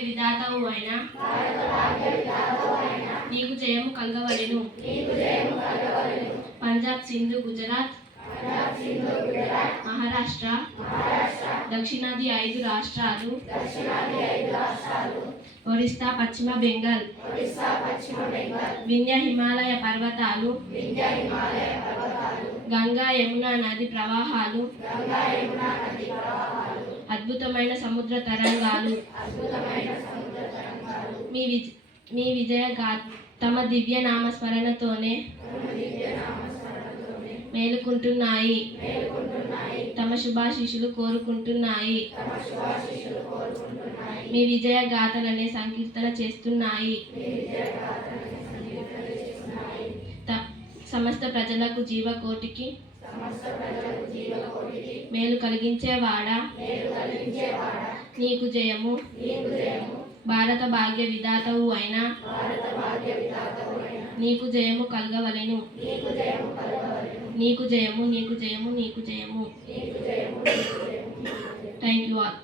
భాగ్య విధాతవు అయిన నీకు జయము కలగవలెను. పంజాబ్ సింధు గుజరాత్. మహారాష్ట్ర. దక్షిణాది ఐదు రాష్ట్రాలు. ఒరిస్సా పశ్చిమ బెంగాల్. వింధ్య హిమాలయ పర్వతాలు. గంగా యమున నది ప్రవాహాలు. అద్భుతమైన సముద్ర తరంగాలు. మీ విజ మీ విజయ తమ దివ్య నామస్మరణతోనే మేలుకుంటున్నాయి. తమ శుభాశిషులు కోరుకుంటున్నాయి. మీ విజయ గాథలనే సంకీర్తన చేస్తున్నాయి. సమస్త ప్రజలకు జీవకోటికి మేలు కలిగించేవాడా? నీకు జయము. భారత భాగ్య విధాతవు అయినా నీకు జయము కలగవలెను. నీకు జయము నీకు జయము నీకు జయము. Thank you all